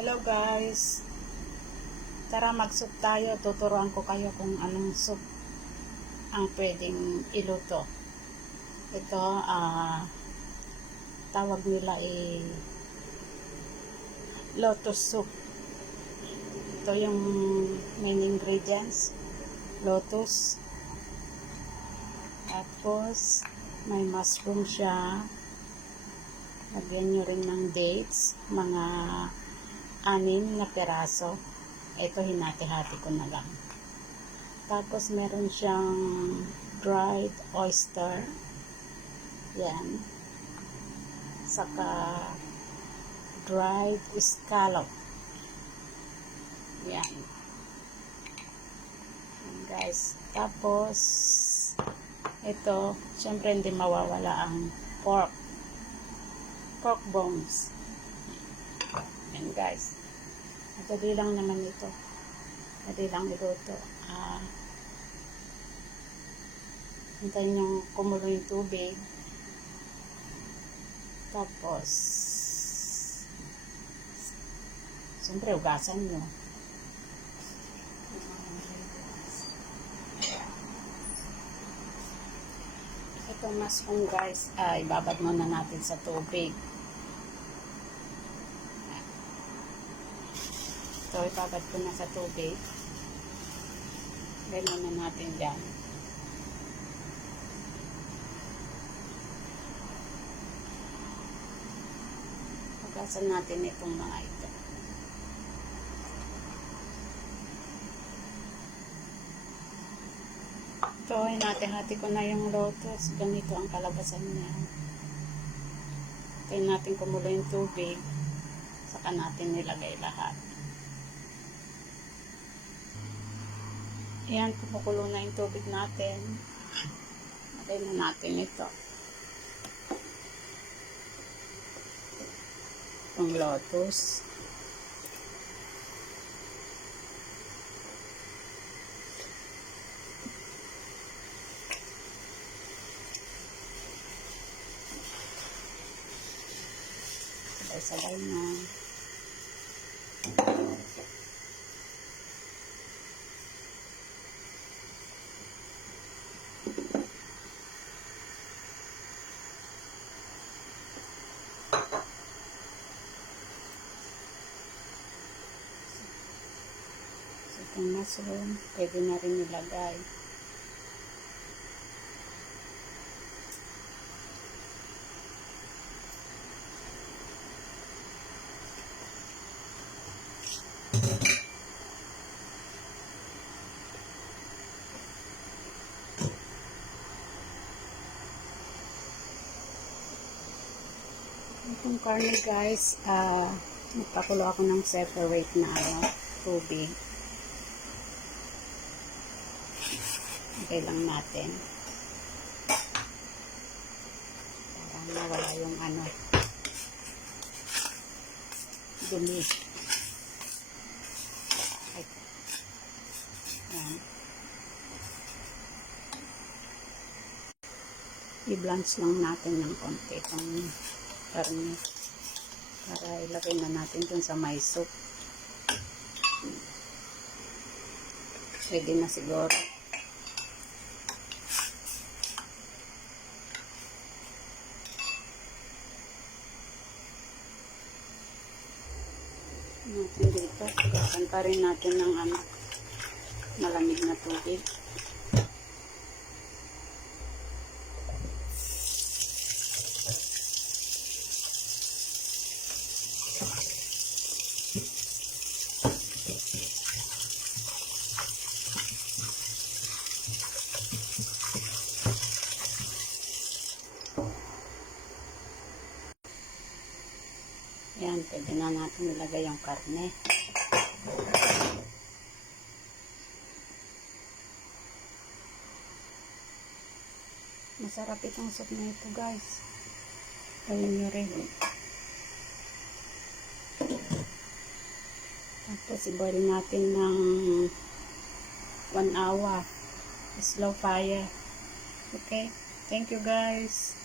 Hello guys, tara mag-soup tayo. Tuturuan ko kayo kung anong soup ang pwedeng iluto. Ito, tawag nila lotus soup. Ito yung main ingredients, lotus. Tapos may mushroom siya. Lagyan nyo rin ng dates, mga 6 na peraso. Ito hinati-hati ko na lang. Tapos meron siyang dried oyster. Yan. Saka dried scallop. Yan. Yan guys. Tapos ito, syempre hindi mawawala ang pork bones. Yan guys. Madali lang naman ito. Madali lang iluto. Hintayin yung kumulo yung tubig. Tapos siyempre ugasan nyo. Ito mushroom guys, ibabad muna natin sa tubig. So, ibabad ko na sa tubig. Lagyan na natin dyan. Pagasan natin itong mga ito. Ito, hinati-hati ko na yung lotus. Ganito ang kalabasan niya. Hintayin natin kumulo yung tubig. Saka natin nilagay lahat. Ayan, kumukulo na yung tubig natin. Lagay na natin ito. Itong lotus. Sabay-sabay na. Itong mushroom, pwede na rin ilagay. Itong karne guys, nagpakulo ako ng separate na tubig. Okay lang natin. Para nawala yung dumi. Ay. Yan. I-blanch lang natin ng konti itong karne. Para ilagay na natin dun sa may soup. Pwede na siguro. Natin dito. Pagasan pa rin natin ng malamig na tubig. Yan, pwede na natin ilagay yung karne. Masarap itong soup na ito guys. Gawin nyo rin. Tapos i-boil natin ng 1 hour. Slow fire. Okay? Thank you guys.